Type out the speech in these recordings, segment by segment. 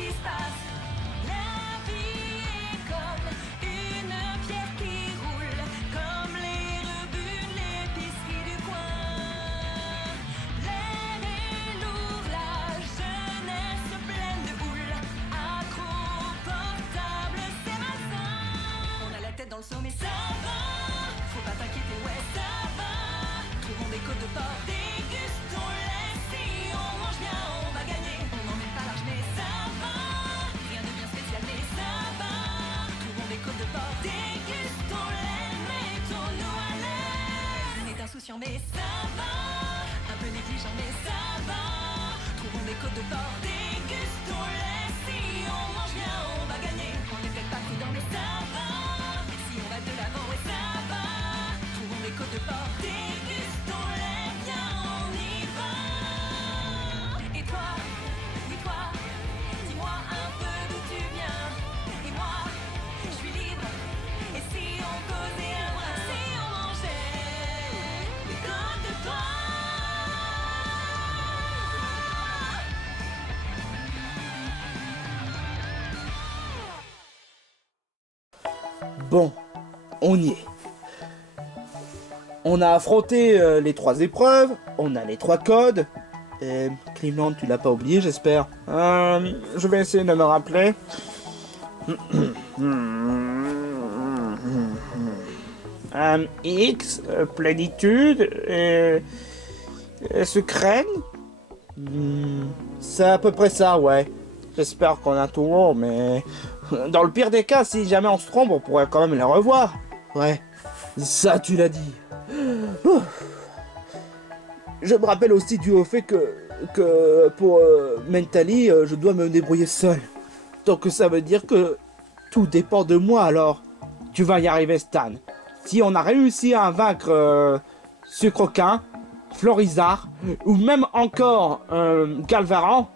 qui se passe. La vie est comme une pierre qui roule, comme les rebuts de l'épicerie du coin. L'air est lourd, la jeunesse pleine de houle, accro portable, c'est malsain. On a la tête dans le seau mais ça va, faut pas t'inquiéter, ouais ça va. Trouvons des côtes de porc, dégustons les, si on mange bien on va gagner. On n'en est pas large mais ça va, rien de bien spécial mais ça va. Trouvons des côtes de porc, dégustons les, mettons-nous à l'aise. On est insouciant mais ça va, un peu négligent mais ça va. Trouvons des côtes de porc, dégustons les, si on mange bien on va gagner. On n'est peut-être pas prudent mais ça va, si on va de l'avant ouais ça va. Trouvons des côtes de porc, dégustons les, viens on y va. Et toi, oui toi, dis-moi un peu d'où tu viens. Et moi, je suis libre. Et si on causait un brin, si on mangeait des côtes de porc. Bon, on y est. On a affronté les 3 épreuves, on a les 3 codes. Cleveland, tu l'as pas oublié, j'espère. Je vais essayer de me rappeler. X, plénitude, secrète. C'est à peu près ça, ouais. J'espère qu'on a tout bon, mais... Dans le pire des cas, si jamais on se trompe, on pourrait quand même les revoir. Ouais, ça tu l'as dit. Je me rappelle aussi dû au fait que pour Mentally, je dois me débrouiller seul. Donc ça veut dire que tout dépend de moi alors. Tu vas y arriver Stan. Si on a réussi à vaincre Sucroquin, Florizard, ou même encore Galvaran,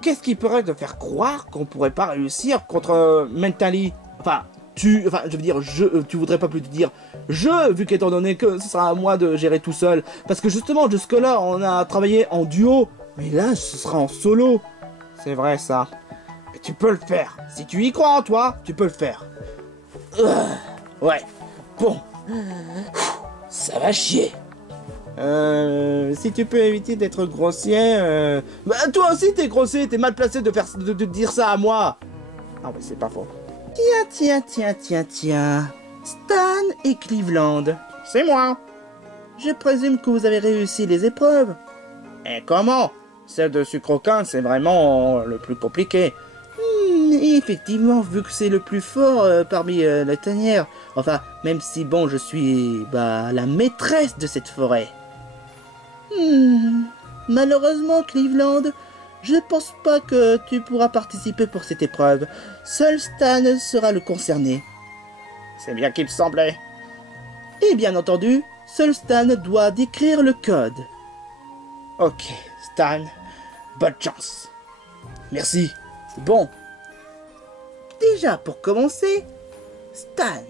qu'est-ce qui pourrait te faire croire qu'on pourrait pas réussir contre Mentally? Je veux dire, tu voudrais pas plus te dire vu qu'étant donné que ce sera à moi de gérer tout seul. Parce que justement, jusque-là, on a travaillé en duo. Mais là, ce sera en solo. C'est vrai, ça. Mais tu peux le faire. Si tu y crois en toi, tu peux le faire. Ouais. Bon. Ça va chier. Si tu peux éviter d'être grossier, Bah, toi aussi, t'es grossier. T'es mal placé de dire ça à moi. Ah, mais c'est pas faux. Tiens. Stan et Cleveland. C'est moi. Je présume que vous avez réussi les épreuves. Et comment? Celle de Sucroquin, c'est vraiment le plus compliqué. Effectivement, vu que c'est le plus fort parmi la tanière. Enfin, même si bon, je suis la maîtresse de cette forêt. Malheureusement, Cleveland, je pense pas que tu pourras participer pour cette épreuve. Seul Stan sera le concerné. C'est bien qu'il me semblait. Et bien entendu, seul Stan doit décrire le code. Ok, Stan, bonne chance. Merci. Bon. Déjà, pour commencer, Stan.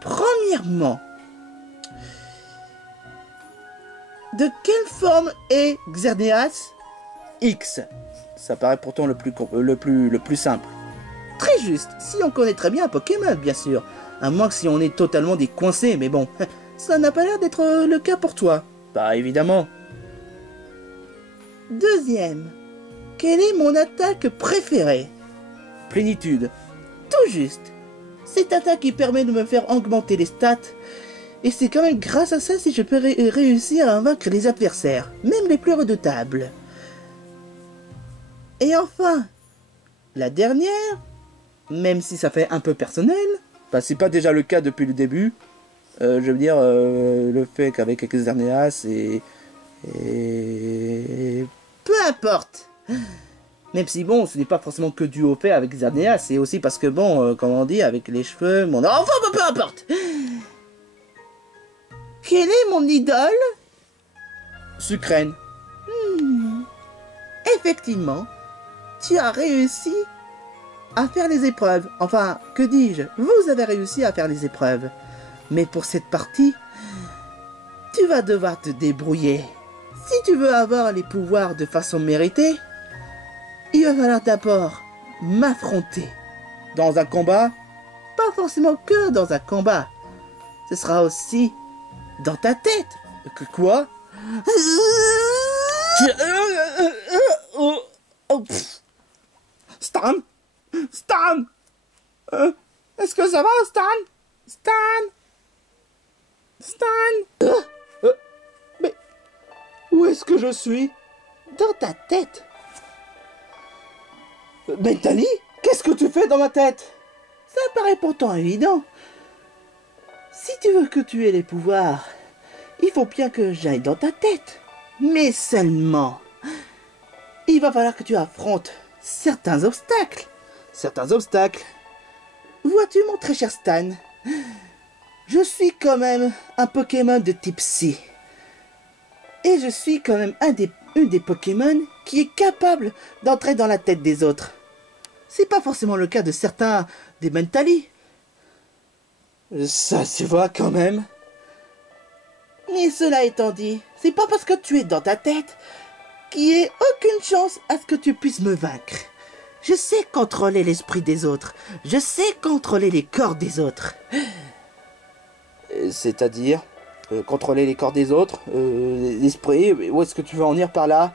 Premièrement, de quelle forme est Xerneas? X. Ça paraît pourtant le plus simple. Très juste, si on connaît très bien Pokémon, bien sûr. À moins que si on est totalement décoincé, mais bon, ça n'a pas l'air d'être le cas pour toi. Bah évidemment. Deuxième, quelle est mon attaque préférée? Plénitude. Tout juste. Cette attaque qui permet de me faire augmenter les stats. Et c'est quand même grâce à ça si je peux réussir à vaincre les adversaires, même les plus redoutables. Et enfin, la dernière, même si ça fait un peu personnel, c'est pas déjà le cas depuis le début, je veux dire, le fait qu'avec Xerneas et... Peu importe. Même si bon, ce n'est pas forcément que dû au fait avec Xerneas, c'est aussi parce que bon, comme on dit, avec les cheveux, mon... Enfin, peu importe. Quelle est mon idole? Sucrène. Effectivement, tu as réussi à faire les épreuves. Enfin, que dis-je? Vous avez réussi à faire les épreuves. Mais pour cette partie, tu vas devoir te débrouiller. Si tu veux avoir les pouvoirs de façon méritée, il va falloir d'abord m'affronter. Dans un combat, pas forcément que dans un combat. Ce sera aussi dans ta tête. Que quoi? Stan? Stan? Est-ce que ça va, Stan? Stan? Stan? Mais où est-ce que je suis? Dans ta tête. Mentally? Qu'est-ce que tu fais dans ma tête? Ça paraît pourtant évident. Si tu veux que tu aies les pouvoirs, il faut bien que j'aille dans ta tête. Mais seulement, il va falloir que tu affrontes certains obstacles. Certains obstacles. Vois-tu, mon très cher Stan, je suis quand même un Pokémon de type Psy. Et je suis quand même une des Pokémon qui est capable d'entrer dans la tête des autres. C'est pas forcément le cas de certains des Mentally. Ça se voit quand même. Mais cela étant dit, c'est pas parce que tu es dans ta tête qu'il y ait aucune chance à ce que tu puisses me vaincre. Je sais contrôler l'esprit des autres. Je sais contrôler les corps des autres. C'est-à-dire contrôler les corps des autres, l'esprit, où est-ce que tu veux en venir par là?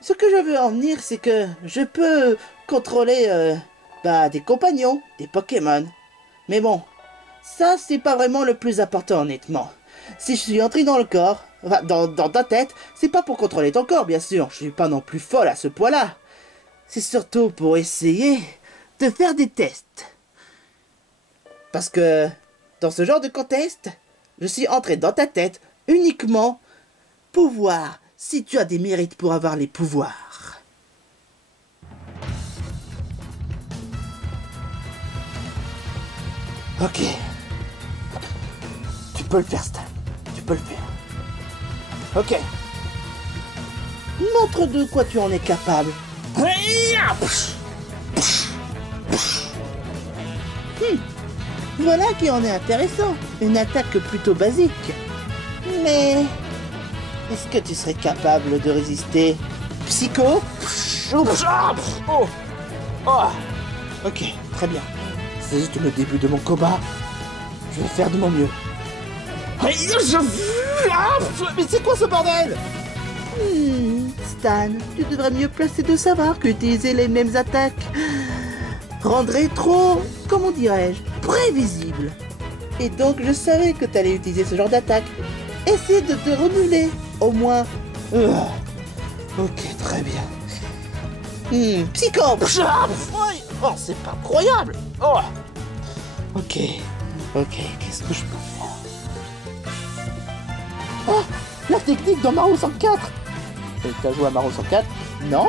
Ce que je veux en venir, c'est que je peux contrôler des compagnons, des Pokémon. Mais bon, ça c'est pas vraiment le plus important honnêtement. Si je suis entré dans le corps, enfin, dans ta tête, c'est pas pour contrôler ton corps bien sûr, je suis pas non plus folle à ce point-là. C'est surtout pour essayer de faire des tests. Parce que dans ce genre de contest, je suis entré dans ta tête uniquement pour voir si tu as des mérites pour avoir les pouvoirs. Ok. Tu peux le faire, Stan. Tu peux le faire. Ok. Montre de quoi tu en es capable. Voilà qui en est intéressant. Une attaque plutôt basique. Mais est-ce que tu serais capable de résister? Psycho? Ok, très bien. C'est juste le début de mon combat. Je vais faire de mon mieux. Mais c'est quoi ce bordel? Stan, tu devrais mieux placer de savoir qu'utiliser les mêmes attaques rendrait trop, comment dirais-je, prévisible. Et donc je savais que tu allais utiliser ce genre d'attaque. Essaie de te remuler, au moins. Ok, très bien. Psycho. Oh, c'est pas croyable. Oh. Ok, qu'est-ce que je peux faire? Oh, la technique dans Mario 104. T'as joué à Mario 104? Non?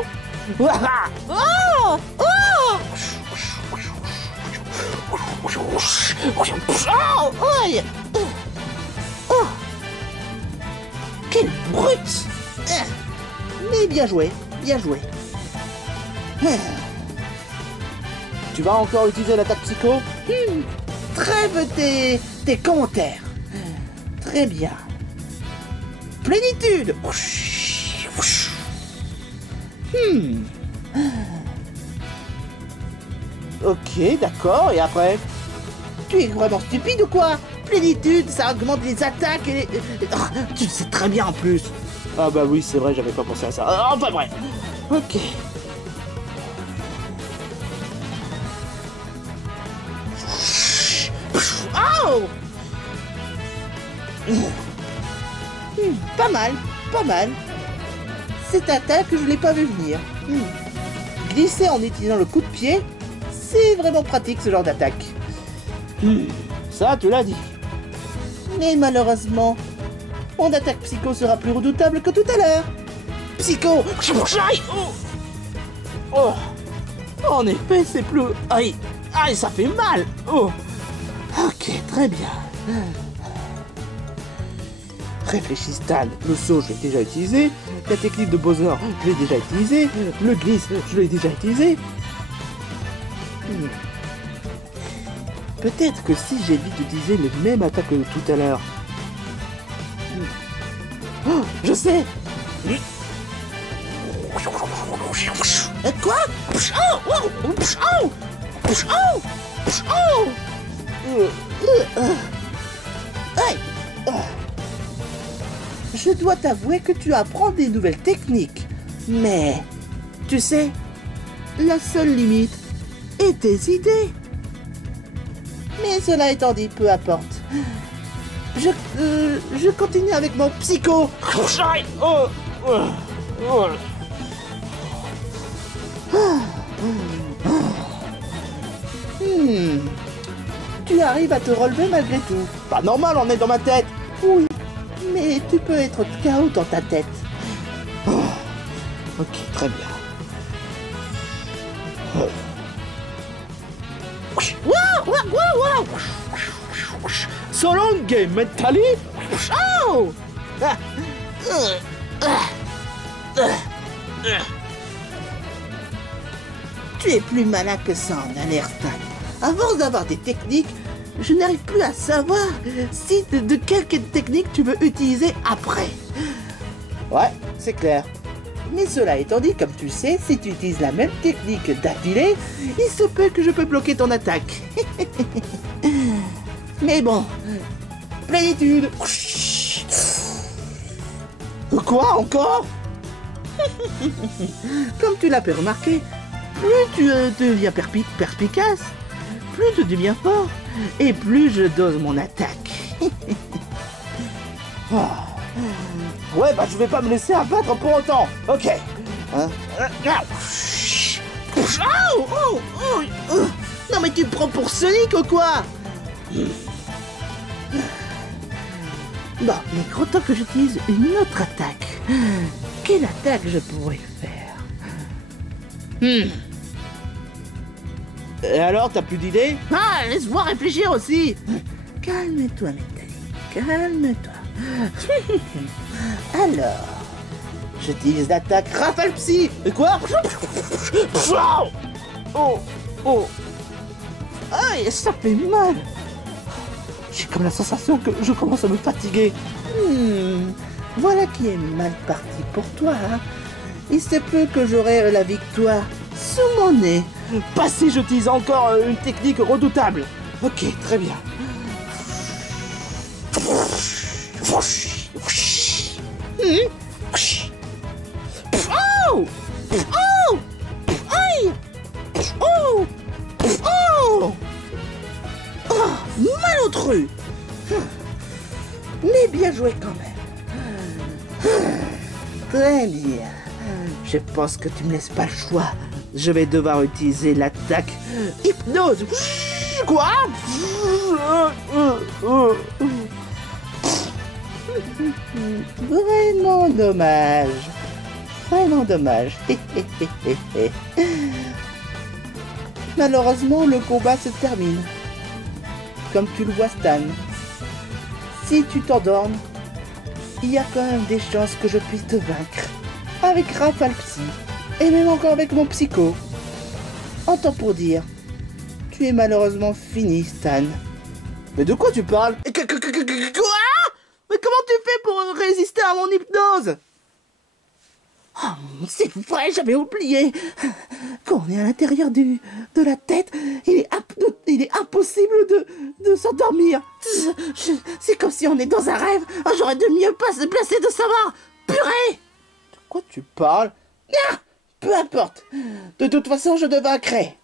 Oh, quelle brute! Mais bien joué, bien joué. Tu vas encore utiliser l'attaque psycho? Trêve tes commentaires. Très bien. Plénitude. Ok, d'accord, et après? Tu es vraiment stupide ou quoi? Plénitude, ça augmente les attaques et les... tu le sais très bien en plus. Ah bah oui, c'est vrai, j'avais pas pensé à ça. Enfin bref. Ok. Oh! Pas mal, pas mal. Cette attaque, je l'ai pas vu venir. Glisser en utilisant le coup de pied, c'est vraiment pratique ce genre d'attaque. Ça, tu l'as dit. Mais malheureusement, mon attaque psycho sera plus redoutable que tout à l'heure. Psycho. Oh. En effet, c'est plus... Aïe, ça fait mal. Oh. Ok, très bien. Réfléchis, Stan. Le saut, je l'ai déjà utilisé. La technique de Bowser, je l'ai déjà utilisé. Le glisse, je l'ai déjà utilisé. Peut-être que si j'évite d'utiliser les mêmes attaques que tout à l'heure. Oh, je sais. Quoi? Oh, oh, oh, oh, oh. Aïe. Je dois t'avouer que tu apprends des nouvelles techniques. Mais, tu sais, la seule limite est tes idées. Mais cela étant dit, peu importe. Je continue avec mon psycho. Tu arrives à te relever malgré tout. Pas normal, on est dans ma tête. Oui, mais tu peux être KO dans ta tête. Oh, ok, très bien. So long game, mentally. Oh! Tu es plus malin que ça en alerte. À force d'avoir des techniques, je n'arrive plus à savoir si de quelle technique tu veux utiliser après. Ouais, c'est clair. Mais cela étant dit, comme tu sais, si tu utilises la même technique d'affilée, il se peut que je peux bloquer ton attaque. Mais bon, plénitude. Quoi encore? Comme tu l'as pu remarquer, plus tu deviens perspicace, plus tu deviens fort, et plus je dose mon attaque. Ouais, bah je vais pas me laisser abattre pour autant. Ok. Non mais tu me prends pour Sonic ou quoi? Bon, mais grand temps que j'utilise une autre attaque. Quelle attaque je pourrais faire? Et alors, t'as plus d'idées? Ah, laisse-moi réfléchir aussi. Calme-toi, Mentally. Calme-toi. Alors, j'utilise l'attaque Rafale Psy. Et quoi? Oh, oh. Aïe, ça fait mal. J'ai comme la sensation que je commence à me fatiguer. Voilà qui est mal parti pour toi. Hein. Il se peut que j'aurai la victoire sous mon nez. Pas si j'utilise encore une technique redoutable. Ok, très bien. Oh! Oh! Aïe! Oh! Oh! Oh! Malotru! Mais bien joué quand même. Très bien. Je pense que tu me laisses pas le choix. Je vais devoir utiliser l'attaque hypnose. Quoi? Vraiment dommage. Vraiment dommage. Malheureusement, le combat se termine. Comme tu le vois, Stan. Si tu t'endormes, il y a quand même des chances que je puisse te vaincre. Avec Rafale Psy. Et même encore avec mon psycho. En temps pour dire, tu es malheureusement fini, Stan. Mais de quoi tu parles? Quoi? Mais comment tu fais pour résister à mon hypnose? Oh, c'est vrai, j'avais oublié. Quand on est à l'intérieur de la tête, il est impossible de s'endormir. C'est comme si on est dans un rêve. Oh, j'aurais de mieux pas se placer de savoir. Purée! De quoi tu parles? Ah, peu importe. De toute façon, je te vaincrai.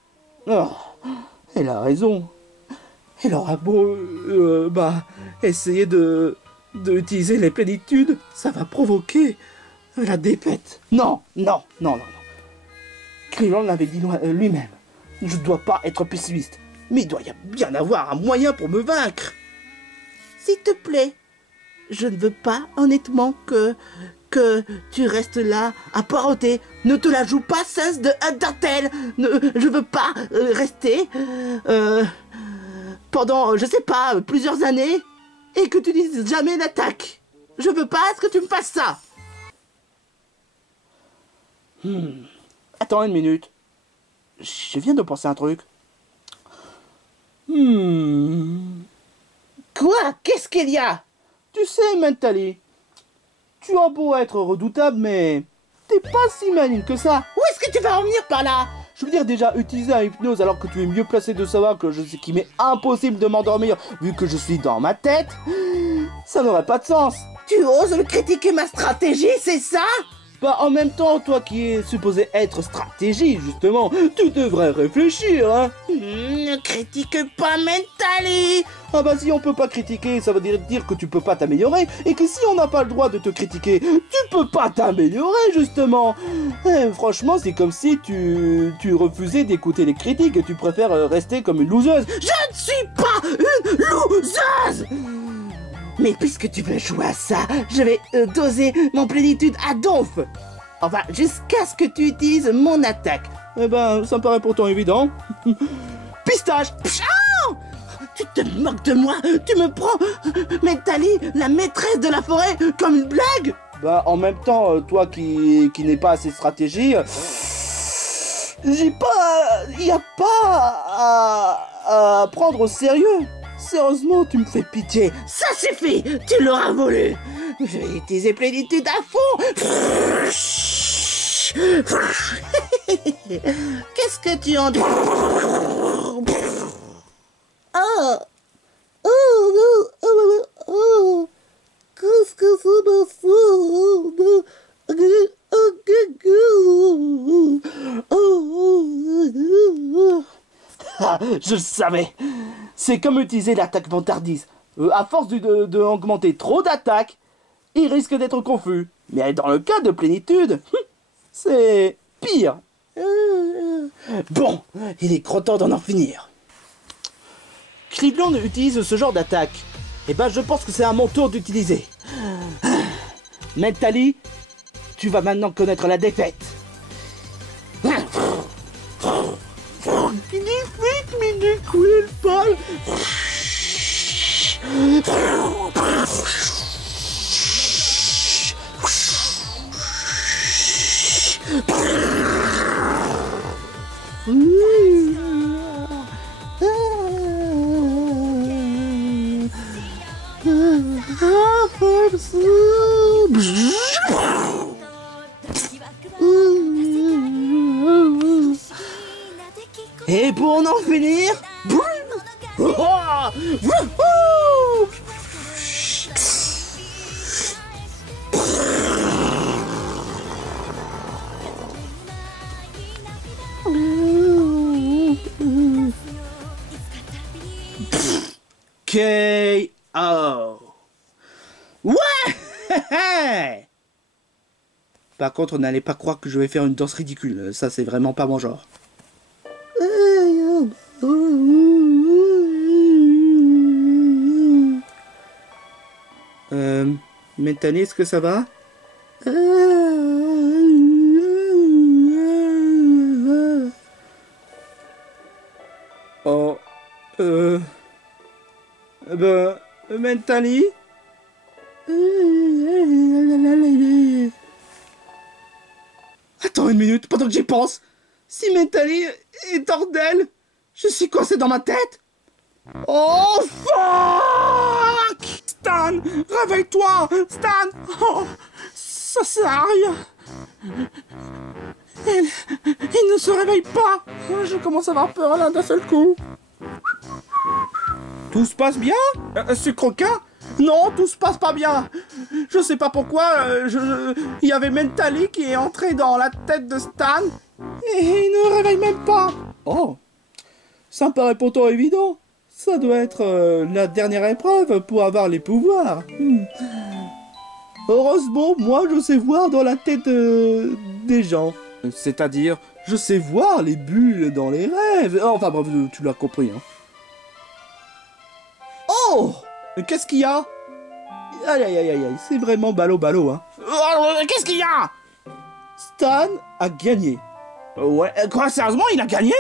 Oh, elle a raison. Elle aura beau, essayer d'utiliser les plénitudes, ça va provoquer la défaite. Non. Krillin l'avait dit lui-même. Je ne dois pas être pessimiste, mais il doit y bien avoir un moyen pour me vaincre. S'il te plaît, je ne veux pas, honnêtement, que tu restes là à poireauter. Ne te la joue pas, cesse de Undertale. Je veux pas rester pendant, je sais pas, plusieurs années et que tu dises jamais l'attaque. Je veux pas que tu me fasses ça. Attends une minute. Je viens de penser à un truc. Quoi? Qu'est-ce qu'il y a? Tu sais, Mentally, tu as beau être redoutable, mais t'es pas si maligne que ça. Où est-ce que tu vas en venir par là? Je veux dire, déjà, utiliser un hypnose alors que tu es mieux placé de savoir que je sais qu'il m'est impossible de m'endormir vu que je suis dans ma tête, ça n'aurait pas de sens. Tu oses me critiquer ma stratégie, c'est ça? Bah, en même temps, toi qui es supposé être stratégie, justement, tu devrais réfléchir, hein. Ne critique pas Mentally. Ah bah si on peut pas critiquer, ça veut dire que tu peux pas t'améliorer, et que si on n'a pas le droit de te critiquer, tu peux pas t'améliorer, justement. Franchement, c'est comme si tu refusais d'écouter les critiques et tu préfères rester comme une loseuse. Je ne suis pas une loseuse. Mais puisque tu veux jouer à ça, je vais doser mon plénitude à donf. Enfin, jusqu'à ce que tu utilises mon attaque. Eh ben, ça me paraît pourtant évident. Pistache. Pshao! Tu te moques de moi? Tu me prends, Mentally, la maîtresse de la forêt, comme une blague? Bah, en même temps, toi qui n'es pas assez stratégie, y a pas à prendre au sérieux. Sérieusement, tu me fais pitié. Ça suffit, tu l'auras voulu. Je vais utiliser plénitude à fond. Qu'est-ce que tu en dis? Oh. Qu'est-ce que ça me fait? Je le savais. C'est comme utiliser l'attaque vantardise. À force de augmenter trop d'attaques, il risque d'être confus. Mais dans le cas de plénitude, c'est pire. Bon, il est grand temps d'en finir. Cleveland utilise ce genre d'attaque. Et ben je pense que c'est à mon tour d'utiliser. Mentally, tu vas maintenant connaître la défaite. Magnifique, mini Quill Ball. Et pour en finir, K.O. Ouais. Par contre, n'allez pas croire que je vais faire une danse ridicule. Ça, c'est vraiment pas mon genre. Mentally, est-ce que ça va? Oh, ben, Mentally? Attends une minute, pendant que j'y pense. Si Mentally est hors d'elle, je suis coincé dans ma tête. Oh, fuck! Stan, réveille-toi! Stan! Oh, ça sert à rien. Il ne se réveille pas. Je commence à avoir peur là d'un seul coup. Tout se passe bien? C'est Croquin? Non, tout se passe pas bien. Je sais pas pourquoi, il y avait Mentally qui est entré dans la tête de Stan et il ne réveille même pas. Oh, ça me paraît pourtant évident. Ça doit être la dernière épreuve pour avoir les pouvoirs. Heureusement, moi je sais voir dans la tête des gens. C'est-à-dire, je sais voir les bulles dans les rêves. Enfin bref, tu l'as compris. Hein. Oh! Qu'est-ce qu'il y a? Aïe aïe aïe aïe, c'est vraiment ballot hein. Qu'est-ce qu'il y a? Stan a gagné. Ouais, quoi, sérieusement, il a gagné?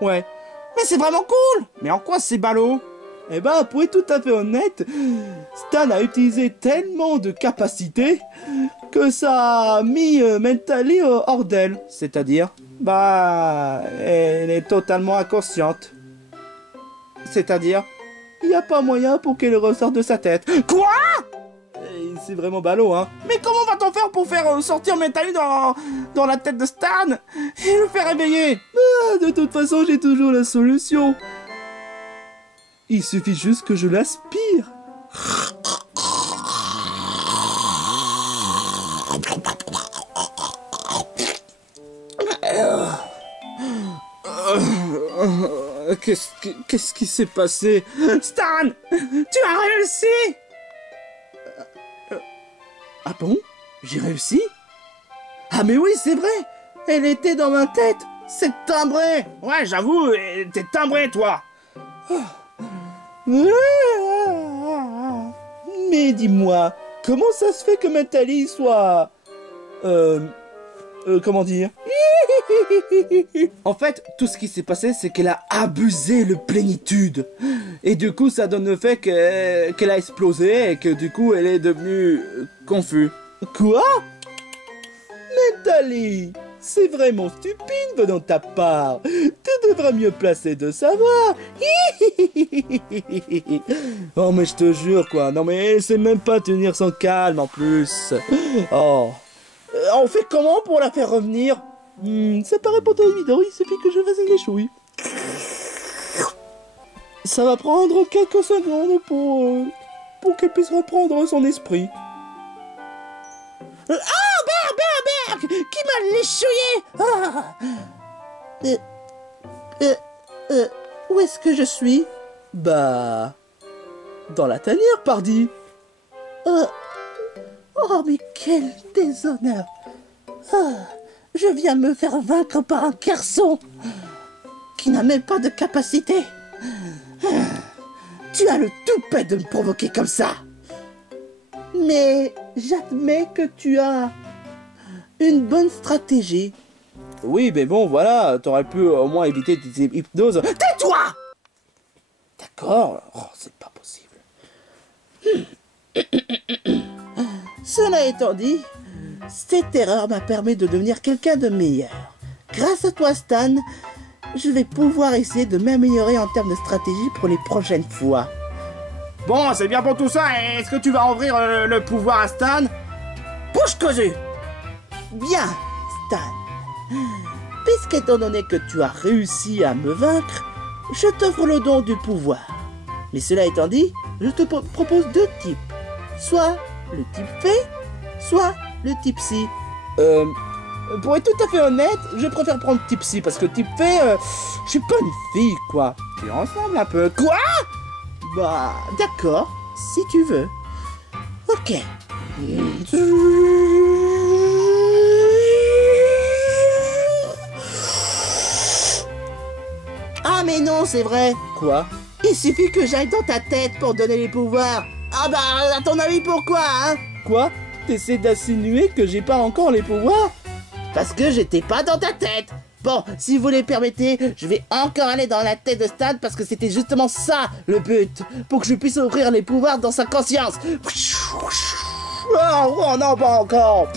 Ouais. Mais c'est vraiment cool! Mais en quoi c'est ballot? Eh ben, pour être tout à fait honnête, Stan a utilisé tellement de capacités que ça a mis Mentally hors d'elle. C'est-à-dire, bah, elle est totalement inconsciente. C'est-à-dire, il n'y a pas moyen pour qu'elle ressorte de sa tête. Quoi? c'est vraiment ballot, hein. Mais comment va-t-on faire pour faire sortir Mentally dans la tête de Stan et le faire réveiller? Ah, de toute façon, j'ai toujours la solution. Il suffit juste que je l'aspire. Qu'est-ce qui s'est passé? Stan, tu as réussi? Ah bon? J'ai réussi? Ah mais oui, c'est vrai. Elle était dans ma tête. C'est timbré. Ouais, j'avoue, t'es timbré, toi. Mais dis-moi, comment ça se fait que Mentally soit... comment dire? En fait, tout ce qui s'est passé, c'est qu'elle a abusé de plénitude. Et du coup, ça donne le fait qu'elle a explosé et que du coup, elle est devenue confus. Quoi? Mentally, c'est vraiment stupide venant de ta part. Tu devrais mieux placer de savoir. Oh, mais je te jure, quoi. Non, mais elle sait même pas tenir son calme en plus. Oh. On fait comment pour la faire revenir? Ça paraît pas trop évident, il suffit que je fasse une échouille. Ça va prendre quelques secondes pour qu'elle puisse reprendre son esprit. Ah, Berg, qui m'a l'échouillé. Où est-ce que je suis? Bah... dans la tanière, pardi. Oh, mais quel déshonneur! Je viens me faire vaincre par un garçon qui n'a même pas de capacité. Tu as le toupet de me provoquer comme ça. Mais j'admets que tu as une bonne stratégie. Oui, mais bon, voilà, t'aurais pu au moins éviter d'utiliser hypnose. Tais-toi! D'accord, oh, c'est pas possible. Cela étant dit, cette erreur m'a permis de devenir quelqu'un de meilleur. Grâce à toi, Stan, je vais pouvoir essayer de m'améliorer en termes de stratégie pour les prochaines fois. Bon, c'est bien pour tout ça. Est-ce que tu vas ouvrir le pouvoir à Stan? Bouche cousue. Bien, Stan. Puisqu'étant donné que tu as réussi à me vaincre, je t'offre le don du pouvoir. Mais cela étant dit, je te propose deux types. Soit le type fée, soit le type psy. Pour être tout à fait honnête, je préfère prendre type psy parce que type fée, je suis pas une fille, quoi. Tu ressembles un peu. Quoi? Bah, d'accord, si tu veux. Ok. Ah mais non, c'est vrai. Quoi? Il suffit que j'aille dans ta tête pour donner les pouvoirs. Ah bah, à ton avis, pourquoi, hein? Quoi? T'essaies d'insinuer que j'ai pas encore les pouvoirs? Parce que j'étais pas dans ta tête. Bon, si vous les permettez, je vais encore aller dans la tête de Stan parce que c'était justement ça le but. Pour que je puisse ouvrir les pouvoirs dans sa conscience. Oh non, pas encore.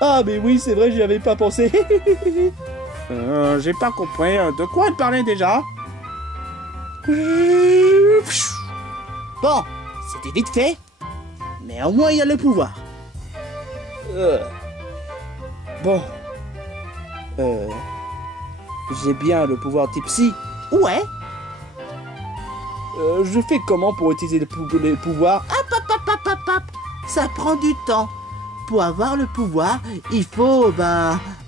Ah mais oui, c'est vrai, j'y avais pas pensé. J'ai pas compris. De quoi elle parlait déjà? Bon, c'était vite fait. Mais au moins il y a le pouvoir. Bon. J'ai bien le pouvoir type psy. Ouais. Je fais comment pour utiliser les pouvoirs? Hop. Ça prend du temps. Pour avoir le pouvoir, il faut,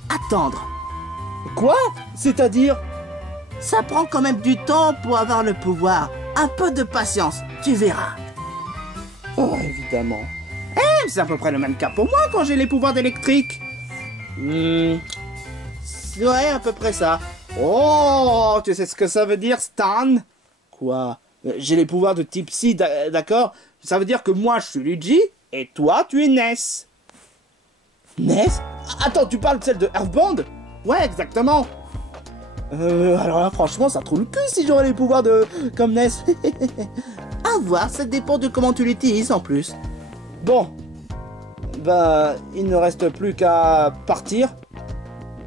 attendre. Quoi? C'est-à-dire? Ça prend quand même du temps pour avoir le pouvoir. Un peu de patience, tu verras. Oh, évidemment. C'est à peu près le même cas pour moi quand j'ai les pouvoirs d'électrique. Ouais, à peu près ça. Oh, tu sais ce que ça veut dire, Stan? Quoi? J'ai les pouvoirs de type psy, d'accord? Ça veut dire que moi, je suis Luigi, et toi, tu es Ness. Ness? Attends, tu parles de celle de Earthbound? Ouais, exactement. Alors là, franchement, ça trouve le cul si j'aurais les pouvoirs comme Ness. À voir, ça dépend de comment tu l'utilises en plus. Bon. Il ne reste plus qu'à partir.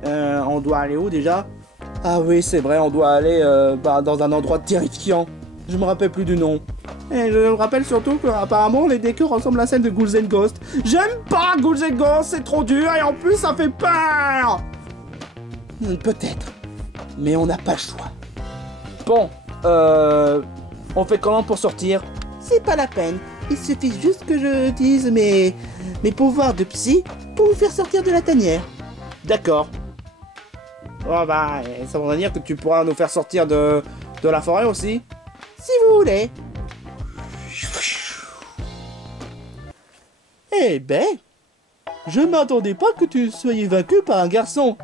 On doit aller où déjà? Ah oui, c'est vrai, on doit aller dans un endroit terrifiant. Je me rappelle plus du nom. Et je me rappelle surtout qu'apparemment les décors ressemblent à celle de Ghouls and Ghosts. J'aime pas Ghouls and Ghosts, c'est trop dur et en plus ça fait peur. Peut-être, mais on n'a pas le choix. Bon, on fait comment pour sortir? C'est pas la peine, il suffit juste que je dise mes pouvoirs de psy pour vous faire sortir de la tanière. D'accord. Oh bah, ça veut dire que tu pourras nous faire sortir de la forêt aussi? Si vous voulez. Eh ben, je m'attendais pas que tu soyais vaincu par un garçon.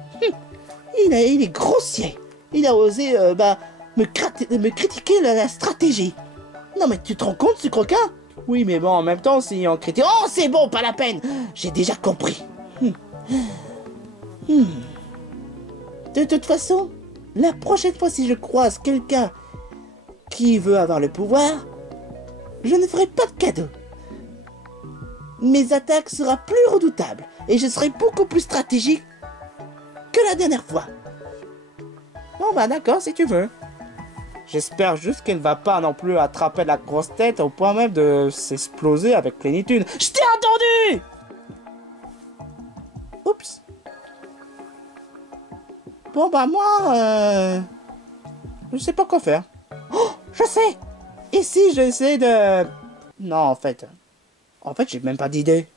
Il est grossier. Il a osé, me critiquer la stratégie. Non mais tu te rends compte, ce croquin? Oui, mais bon, en même temps, si on critique... Oh, c'est bon, pas la peine. J'ai déjà compris. De toute façon, la prochaine fois si je croise quelqu'un qui veut avoir le pouvoir, je ne ferai pas de cadeau. Mes attaques seront plus redoutables et je serai beaucoup plus stratégique que la dernière fois. Bon bah d'accord si tu veux. J'espère juste qu'elle va pas non plus attraper la grosse tête au point même de s'exploser avec plénitude. Je t'ai entendu! Oups. Bon bah moi, je sais pas quoi faire. Oh, je sais! Et si j'essaie de... Non, en fait, j'ai même pas d'idée.